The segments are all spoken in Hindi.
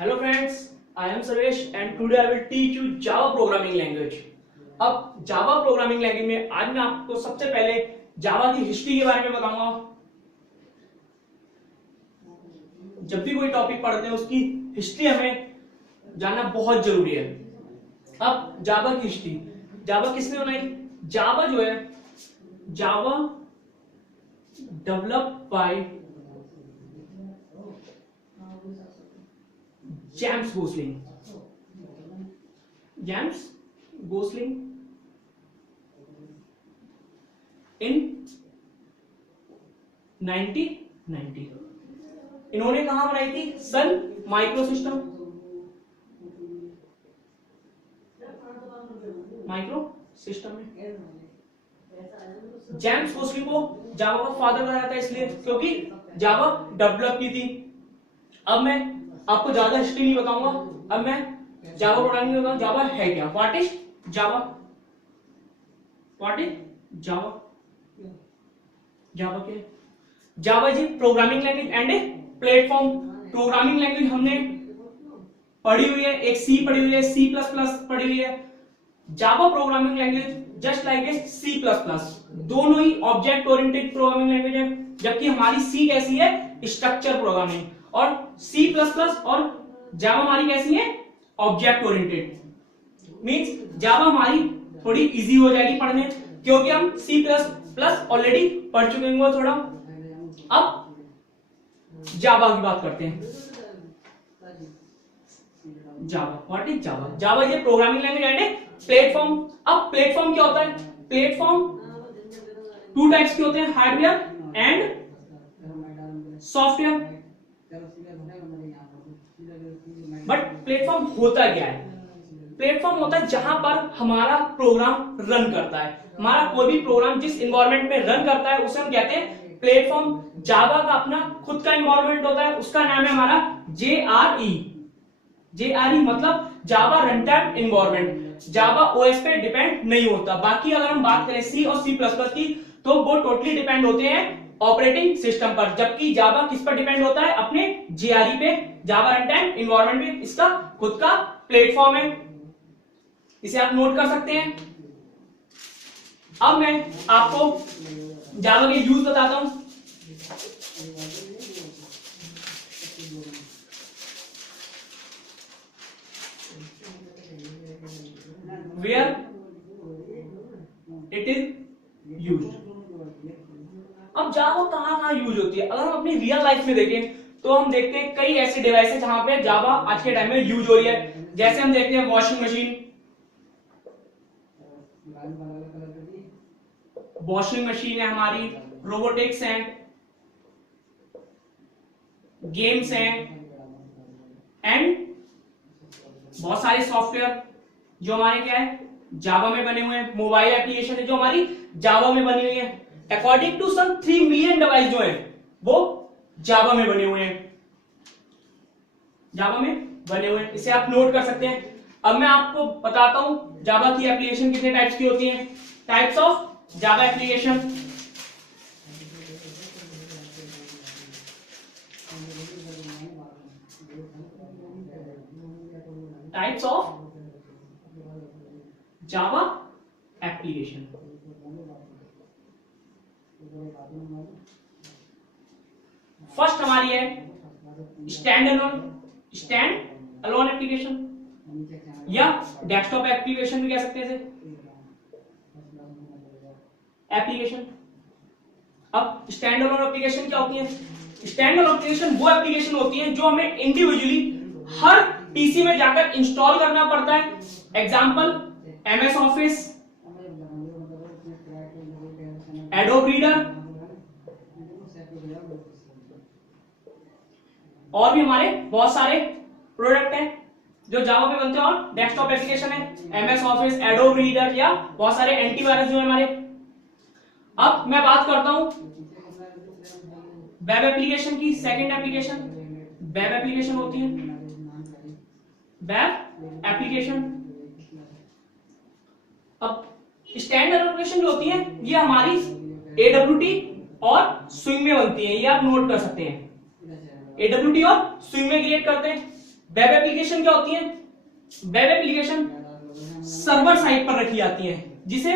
Hello friends, I am Sarvesh and today I will teach you Java programming language. अब Java programming language में आज मैं आपको सबसे पहले Java की हिस्ट्री के बारे में बताऊंगा। जब भी कोई टॉपिक पढ़ते हैं उसकी हिस्ट्री हमें जानना बहुत जरूरी है। अब Java की हिस्ट्री, Java किसने बनाई? Java जो है Java developed by James Gosling in 1990। इन्होंने कहां बनाई थी? सन माइक्रो सिस्टम में। जेम्स गोसलिंग को जावा का फादर कहा जाता है इसलिए क्योंकि जावा डेवलप की थी। अब मैं आपको ज्यादा हिस्ट्री नहीं बताऊंगा, अब मैं जावा प्रोग्रामिंग में बताऊंगा जावा है क्या। What is Java? जावा क्या है? जावा is a programming language and a platform. Programming language हमने पढ़ी हुई है, एक सी पढ़ी हुई है, C++ पढ़ी हुई है। Java programming language just like a C++, दोनों ही ऑब्जेक्ट ओरिएंटेड प्रोग्रामिंग लैंग्वेज है, जबकि हमारी सी कैसी है? Structure programming. और C++ और जावा हमारी कैसी है? Object oriented. मींस जावा हमारी थोड़ी इजी हो जाएगी पढ़ने क्योंकि हम C++ ऑलरेडी पढ़ चुके हैं थोड़ा। अब जावा की बात करते हैं। Java, what is Java? Java is a programming language and a platform. अब प्लेटफॉर्म क्या होता है? प्लेटफॉर्म टू टाइप्स के होते हैं, hardware and software. But platform होता क्या है? प्लेटफॉर्म होता है जहां पर हमारा प्रोग्राम रन करता है। हमारा कोई भी प्रोग्राम जिस एनवायरनमेंट में रन करता है उसे हम कहते हैं प्लेटफॉर्म। जावा का अपना खुद का एनवायरनमेंट होता है, उसका नाम है हमारा JRE मतलब जावा रन टाइम एनवायरनमेंट। जावा ओएस पे डिपेंड नहीं होता। बाकी अगर हम बात करें सी और C++ की तो वो टोटली डिपेंड होते हैं ऑपरेटिंग सिस्टम पर, जबकि जावा किस पर डिपेंड होता है? अपने JRE पे, जावा रन टाइम एनवायरनमेंट पे। इसका खुद का प्लेटफॉर्म है, इसे आप नोट कर सकते हैं। अब मैं आपको जावा के यूज बताता हूं। Where it is used। अब जावा कहां यूज होती है? अगर हम अपनी रियल लाइफ में देखें तो हम देखते हैं कई ऐसे डिवाइस है जहां पे जावा आज के टाइम में यूज हो रही है। जैसे हम देखते हैं वॉशिंग मशीन है हमारी, रोबोटिक्स है, गेम्स हैं एंड बहुत सारे सॉफ्टवेयर जो हमारे क्या है? जावा में बने हुए हैं। मोबाइल एप्लीकेशन है जो हमारी जावा में बनी हुई है। According to some 3 million device जो है वो जावा में बने हुए हैं, इसे आप नोट कर सकते हैं। अब मैं आपको बताता हूं जावा की एप्लीकेशन कितने टाइप्स की होती हैं। Types of Java application. Types of Java application. First हमारी है स्टैंड अलोन एप्लीकेशन या डेस्कटॉप एप्लीकेशन भी कह सकते हैं एप्लीकेशन। अब स्टैंड अलोन एप्लीकेशन क्या होती है? स्टैंड अलोन एप्लीकेशन वो एप्लीकेशन होती है जो हमें इंडिविजुअली हर पीसी में जाकर इंस्टॉल करना पड़ता है। Example MS office, adobe reader और भी हमारे बहुत सारे प्रोडक्ट हैं जो जावा पे बनते हैं और डेस्कटॉप एप्लीकेशन है। MS ऑफिस, एडोब रीडर या बहुत सारे एंटीवायरस जो है हमारे। अब मैं बात करता हूं वेब एप्लीकेशन की। सेकंड एप्लीकेशन वेब एप्लीकेशन होती है, वेब एप्लीकेशन। अब स्टैंडर्ड एप्लीकेशन जो होती है ये हमारी AWT और स्विंग में बनती है, ये आप नोट कर सकते हैं। AWT और स्विंग में क्रिएट करते हैं। वेब एप्लीकेशन क्या होती है? वेब एप्लीकेशन सर्वर साइट पर रखी जाती है, जिसे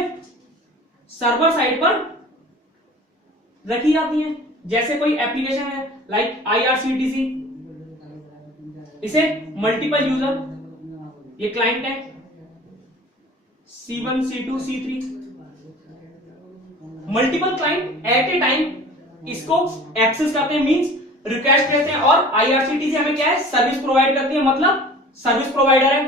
सर्वर साइट पर रखी जाती है। जैसे कोई एप्लीकेशन है लाइक IRCTC, इसे मल्टीपल यूजर, ये क्लाइंट है C1 C2 C3, multiple client at a time इसको एक्सेस करते हैं, मींस रिक्वेस्ट करते हैं। और IRCTC हमें क्या है? सर्विस प्रोवाइड करती है, मतलब सर्विस प्रोवाइडर है।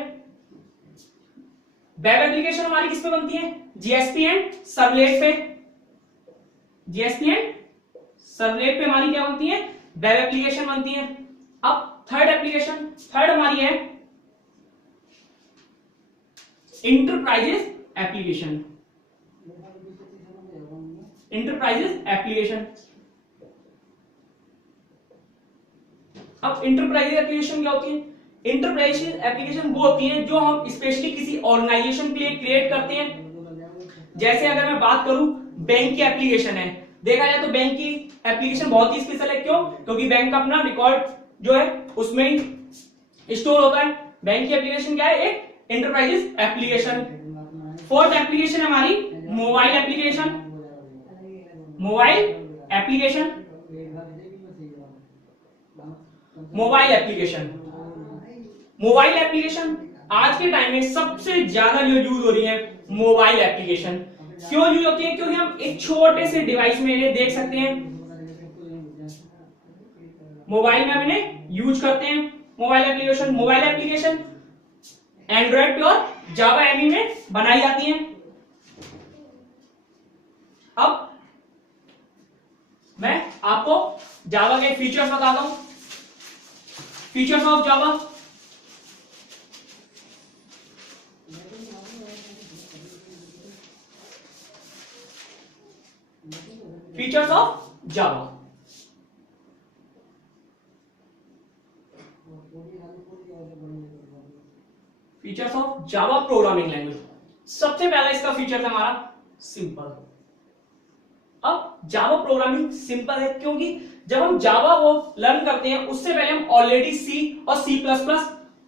वेब एप्लीकेशन हमारी किस पे बनती है? GSP एंड सर्वलेट पे। GSP एंड सर्वलेट पे हमारी क्या बनती है? वेब एप्लीकेशन बनती है। अब थर्ड हमारी है इंटरप्राइजेस एप्लीकेशन। अब इंटरप्राइजेस एप्लीकेशन क्या होती है? इंटरप्राइजेस एप्लीकेशन वो होती है जो हम स्पेशली किसी ऑर्गेनाइजेशन के लिए क्रिएट करते हैं। जैसे अगर मैं बात करूं, बैंक की एप्लीकेशन है, देखा जाए तो बैंक की एप्लीकेशन बहुत ही स्पेशल है। क्यों? क्योंकि बैंक का अपना रिकॉर्ड जो है उसमें ही स्टोर होता है। बैंक की एप्लीकेशन क्या है? एक इंटरप्राइजेस एप्लीकेशन। फोर्थ एप्लीकेशन है हमारी मोबाइल एप्लीकेशन। मोबाइल एप्लीकेशन आज के टाइम में सबसे ज्यादा जो यूज हो रही है मोबाइल एप्लीकेशन। क्यों यूज होती है? क्योंकि हम एक छोटे से डिवाइस में इन्हें देख सकते हैं, मोबाइल में हम इन्हें यूज करते हैं। मोबाइल एप्लीकेशन एंड्रॉइड पे और जावा एमई में बनाई जाती हैं। अब मैं आपको जावा के फीचर्स बताता हूं। Features of Java. Features of Java. Features of Java programming language. सबसे पहला इसका फीचर है हमारा सिंपल। अब जावा प्रोग्रामिंग सिंपल है क्योंकि जब हम जावा वो लर्न करते हैं उससे पहले हम ऑलरेडी सी और C++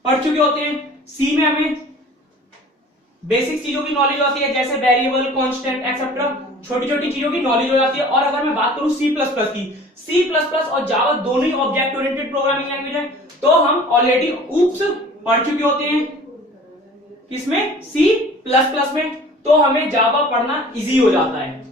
पढ़ चुके होते हैं। सी में हमें बेसिक चीजों की नॉलेज होती है, जैसे वेरिएबल, कांस्टेंट एक्सेट्रा, छोटी छोटी चीजों की नॉलेज हो जाती है। और अगर मैं बात करूं C++ की, C++ और जावा दोनों ही ऑब्जेक्ट ओरिएंटेड प्रोग्रामिंग लैंग्वेज है, तो हम ऑलरेडी ऊप्स पढ़ चुके होते हैं किसमें? C++ में। तो हमें जावा पढ़ना इजी हो जाता है।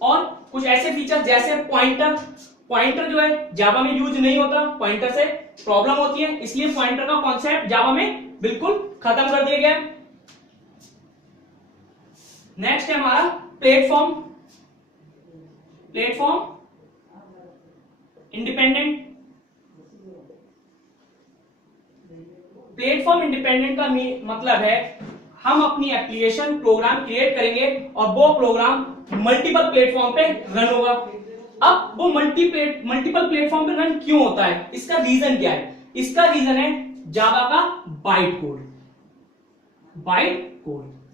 और कुछ ऐसे फीचर जैसे पॉइंटर जो है जावा में यूज नहीं होता, पॉइंटर से प्रॉब्लम होती है, इसलिए पॉइंटर का कॉन्सेप्ट जावा में बिल्कुल खत्म कर दिया गया। नेक्स्ट है हमारा प्लेटफॉर्म इंडिपेंडेंट। प्लेटफॉर्म इंडिपेंडेंट का मतलब है हम अपनी एप्लीकेशन प्रोग्राम क्रिएट करेंगे और वो प्रोग्राम मल्टीपल प्लेटफॉर्म पे रन होगा। अब वो मल्टीपल प्लेटफॉर्म पे रन क्यों होता है? इसका रीजन क्या है? इसका रीजन है जावा का बाइट कोड।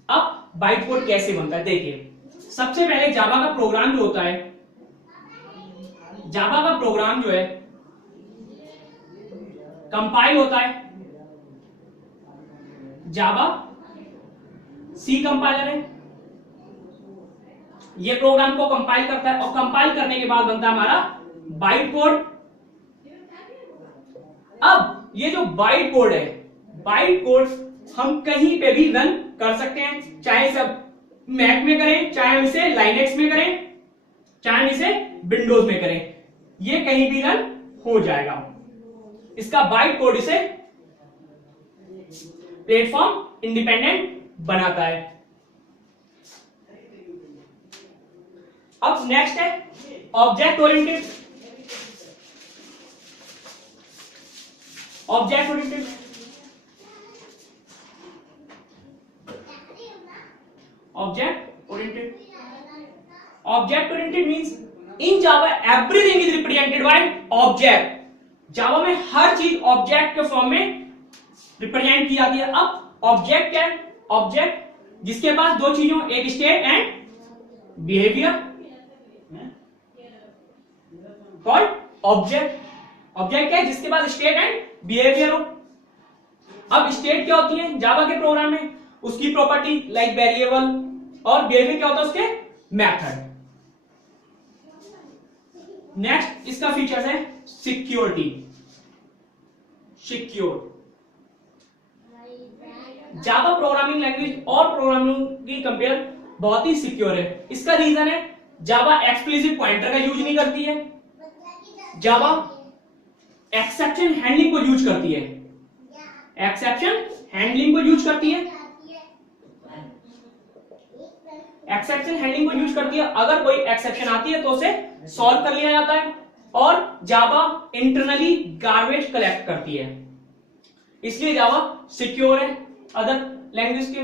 अब बाइट कोड कैसे बनता है? देखिए, सबसे पहले जावा का प्रोग्राम जो होता है, जावा का प्रोग्राम जो है कंपाइल होता है। जावा सी कंपाइलर है, ये प्रोग्राम को कंपाइल करता है और कंपाइल करने के बाद बनता है हमारा बाइट कोड। अब ये जो बाइट कोड है, बाइट कोड हम कहीं पे भी रन कर सकते हैं, चाहे सब मैक में करें, चाहे हम इसे लाइनेक्स में करें, चाहे हम इसे विंडोज में करें, ये कहीं भी रन हो जाएगा। इसका बाइट कोड इसे प्लेटफॉर्म इंडिपेंडेंट बनाता है। अब नेक्स्ट है object oriented. Object oriented means in Java everything is represented by object. Java में हर चीज ऑब्जेक्ट के फॉर्म में रिप्रेजेंट की जाती है। अब ऑब्जेक्ट क्या है? ऑब्जेक्ट जिसके पास दो चीजों, एक state and behaviour, called object. Object क्या है? जिसके पास स्टेट एंड बिहेवियर हो। अब स्टेट क्या होती है जावा के प्रोग्राम में? उसकी प्रॉपर्टी लाइक वेरिएबल, और बिहेवियर क्या होता है? उसके मेथड। नेक्स्ट इसका फीचर्स है security. Secure Java programming language और प्रोग्रामिंग की कंपेयर बहुत ही सिक्योर है। इसका रीजन है जावा एक्सप्लिसिट पॉइंटर का यूज नहीं करती है, जावा एक्सेप्शन हैंडलिंग को यूज करती है, एक्सेप्शन हैंडलिंग को यूज करती है, एक्सेप्शन हैंडलिंग को यूज करती है। अगर कोई एक्सेप्शन आती है तो उसे सॉल्व कर लिया जाता है, और जावा इंटरनली गार्बेज कलेक्ट करती है, इसलिए जावा सिक्योर है अदर लैंग्वेज के।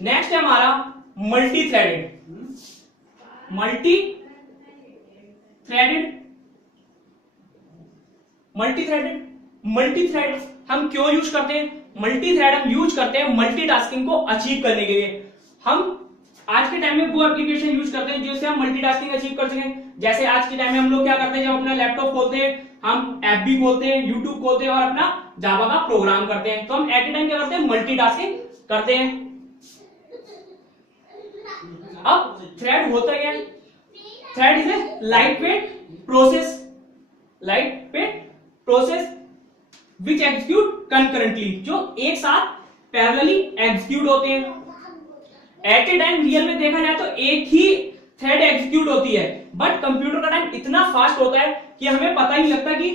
नेक्स्ट है हमारा मल्टी थ्रेडेड। मल्टी थ्रेड हम क्यों यूज करते हैं? मल्टी थ्रेड हम यूज करते हैं मल्टीटास्किंग को अचीव करने के लिए। हम आज के टाइम में वो एप्लीकेशन यूज करते हैं जिससे हम मल्टीटास्किंग अचीव कर सकें। जैसे आज के टाइम में हम लोग क्या करते हैं, जब अपना लैपटॉप खोलते हैं, हम एफबी खोलते हैं, यूट्यूब खोलते हैं और अपना जावा का प्रोग्राम करते हैं, तो हम एट ए टाइम क्या करते हैं? मल्टीटास्किंग करते हैं। अब थ्रेड होता क्या है? Thread is a light weight process which execute concurrently, जो एक साथ पैरेलली एग्जीक्यूट होते हैं। एट ए टाइम रियल में देखा जाए तो एक ही थ्रेड एग्जीक्यूट होती है, बट कंप्यूटर का टाइम इतना फास्ट होता है कि हमें पता ही नहीं लगता कि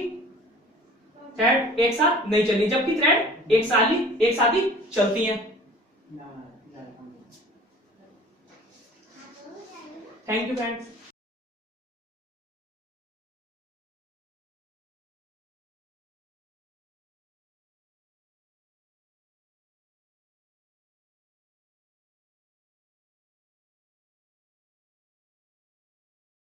थ्रेड एक साथ नहीं चली, जबकि थ्रेड एक साथ ही चलती हैं। Thank you friends.